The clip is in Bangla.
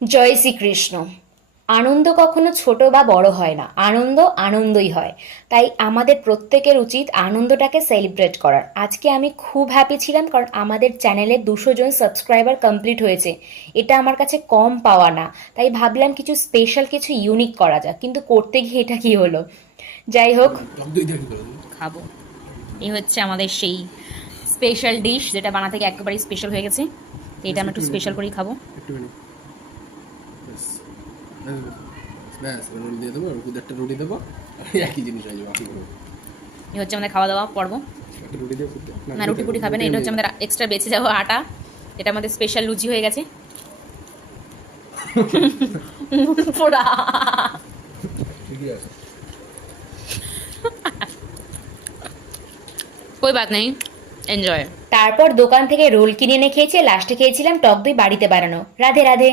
জয় শ্রীকৃষ্ণ। আনন্দ কখনো ছোট বা বড় হয় না, আনন্দ আনন্দই হয়। তাই আমাদের প্রত্যেকের উচিত আনন্দটাকে সেলিব্রেট করার। আজকে আমি খুব হ্যাপি ছিলাম, কারণ আমাদের চ্যানেলে 200 জন সাবস্ক্রাইবার কমপ্লিট হয়েছে। এটা আমার কাছে কম পাওয়া না। তাই ভাবলাম কিছু স্পেশাল, কিছু ইউনিক করা যাক, কিন্তু করতে গিয়ে এটা কি হলো। যাই হোক, খাবো। এই হচ্ছে আমাদের সেই স্পেশাল ডিশ, যেটা বানাতে গিয়ে একেবারেই স্পেশাল হয়ে গেছে। এটা আমরা একটু স্পেশাল করেই খাবো। ব্যাস রুটি দিয়ে দেবো, একটা রুটি দেবো, একই জিনিস হয়ে যাবে। বাকি করবো এই হচ্ছে আমাদের খাওয়া দাওয়া পর্ব। একটা রুটি দিয়ে না, রুটি পুটি খাবে না, এটা হচ্ছে আমাদের এক্সট্রা বেঁচে যাওয়া আটা। এটা আমাদের স্পেশাল লুচি হয়ে গেছে। পোড়া। ঠিকই আছে। कोई बात नहीं, এনজয়। তারপর দোকান থেকে রোল কিনে এনে খেয়েছে, লাস্টে খেয়েছিলাম টক দই বাড়িতে বানানো। রাধে রাধে।